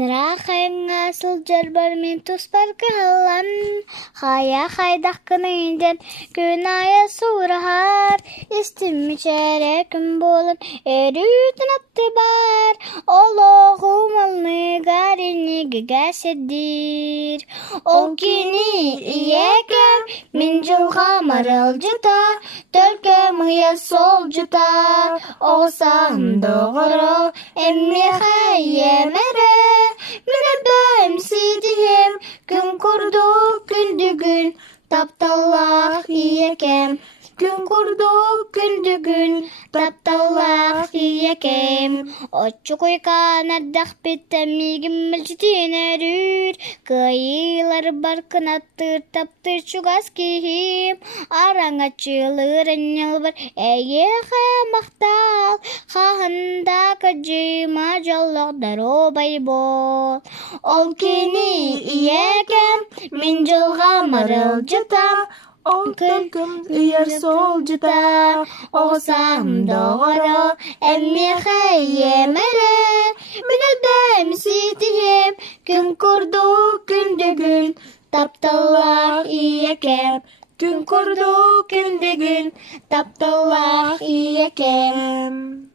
Нырахайыңа сылжар бар мен туспар кылан, хая хайдах кынайден күн ая сурахар, истимичере күн болын эрүтін атты бар, олоғум алны гаринеге гәседдир. Ол кини иекем, мен жылға марыл жұта, төлке мыя сол жұта, оғсам доғыры, эмме хайемере. Минебем сидием, күн курду күндүгүн, тапталлах иекем. Күн курду күндүгүн, тапталлах иекем. Отчу куйкан аддах биттемигим мэлчитин эрүр, кайылар баркын аттыр таптыр чугас кихим, араңа чылыр эннел бар, эйе мақтал, хахында каджима жоллок даро байбол. Ол кини иекем, мен жылға марыл жұтам, Ол күн үйер сол жұта, оғсам доғыры, әмме хайемере. Мен өдем ситием, күн курду күндүгүн, тапталлах иекем. күн құрду күндігін, Тапталлах иекем.